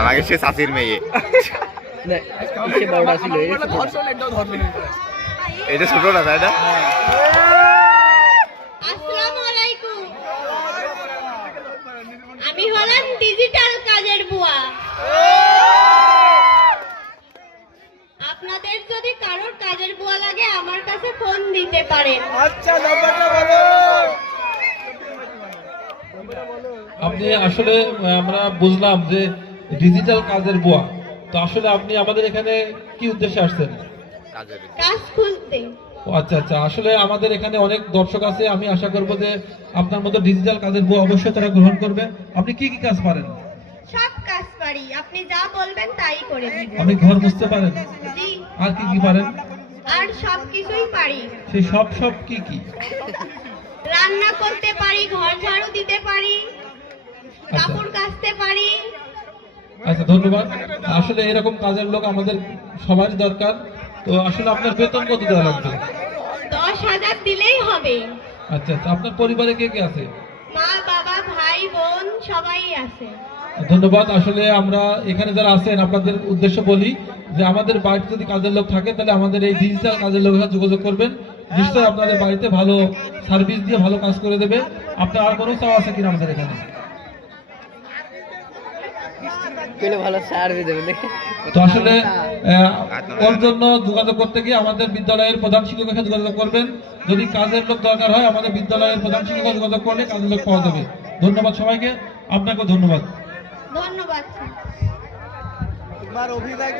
আমাকে সে চাচির মেয়ে। এটা ছোট না তাই না? আসসালামু আলাইকুম। আমি হলাম ডিজিটাল কাজের বুয়া। আপনাদের যদি কারোর কাজের বুয়া লাগে আমার কাছে ফোন দিতে পারেন। আচ্ছা, নাম্বারটা বলো। আপনি আসলে আমরা বুঝলাম যে ডিজিটাল কাজের বুয়া, তো আসলে আপনি আমাদের এখানে কি উদ্দেশ্যে আসছেন? কাজ খুঁজতে। ও আচ্ছা আচ্ছা, আসলে আমাদের এখানে অনেক দর্শক আছে, আমি আশা করব যে আপনার মতো ডিজিটাল কাজের বুয়া অবশ্যই তারা গ্রহণ করবে। আপনি কি কি কাজ পারেন? সব কাজ পারি, আপনি যা বলবেন তাই করে দিব। আপনি ঘর মুছতে পারেন? জি। আর কি কি পারেন? আর সব কিছুই পারি। সেই সব সব কি কি? রান্না করতে পারি, ঘর ঝাড়ু দিতে পারি, কাপড় কাচতে পারি। আচ্ছা, ধন্যবাদ। আসলে এরকম কাজের লোক আমাদের সবারই দরকার। তো আসলে আপনার বেতন কত দেওয়া লাগবে? 10,000 দিলেই হবে। আচ্ছা আচ্ছা, আপনার পরিবারে কে কে আছে? মা, বাবা, ভাই, বোন সবাই আছে। ধন্যবাদ। আসলে আমরা এখানে যারা আছেন আপনাদের উদ্দেশ্য বলি যে আমাদের বাড়িতে যদি কাজের লোক থাকে তাহলে আমাদের এই ডিজিটাল কাজের লোকের সাথে যোগাযোগ করবেন। নিশ্চয়ই আপনাদের বাড়িতে ভালো সার্ভিস দিয়ে ভালো কাজ করে দেবে। আপনার আর কোনো চাওয়া আছে কিনা আমাদের এখানে? তো আসলে ওর জন্য যোগাযোগ করতে গিয়ে আমাদের বিদ্যালয়ের প্রধান শিক্ষকের সাথে যোগাযোগ করবেন। যদি কাজের লোক দরকার হয় আমাদের বিদ্যালয়ের প্রধান শিক্ষকের যোগাযোগ করলে কাজের লোক পাওয়া যাবে। ধন্যবাদ সবাইকে, আপনাকে ধন্যবাদ। ধন্যবাদ। তোমার অভিনয়